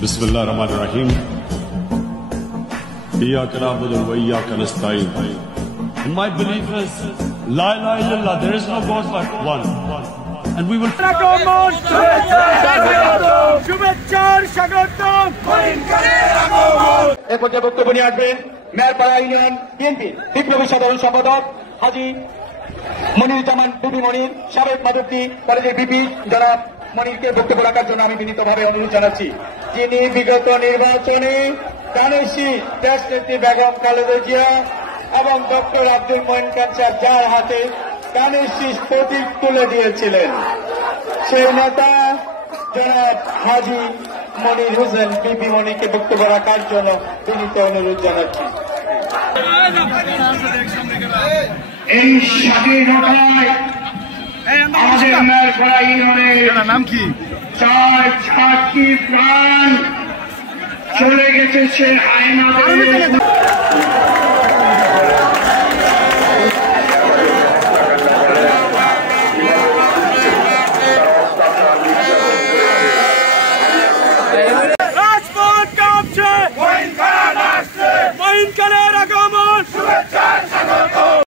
Bismillahirrahmanirrahim. Iyyaka na'budu wa iyyaka nasta'in. And my belief is, La ilaha illallah, there is no God but one. And we will... এরপর বক্তব্য নিয়ে আসবেন মেয়রপাড়া union BNP বিপ্লবী সাধারণ সম্পাদক হাজী Moniruzzaman BP মনির, সাবেক মাধবদী কলেজের বিপি জনাব মনিরকে বক্তব্য রাখার জন্য আমি বিনীতভাবে অনুরোধ জানাচ্ছি। যিনি বিগত নির্বাচনে কানেশী দেশনেত্রী বেগম খালেদা জিয়া এবং ডক্টর আব্দুল মঈন খান সাহেব যার হাতে কানেশী প্রতীক তুলে দিয়েছিলেন, সেই নেতা জনাব হাজী মনির হোসেন বিপি মনিরকে বক্তব্য রাখার জন্য বিনীত অনুরোধ জানাচ্ছি। এই স্বাধীনতায় আমাদের মেয়রপাড়া ইউনিয়নের নাম কি 4 ছাত্রী প্রাণ চলে গেছে সে আইন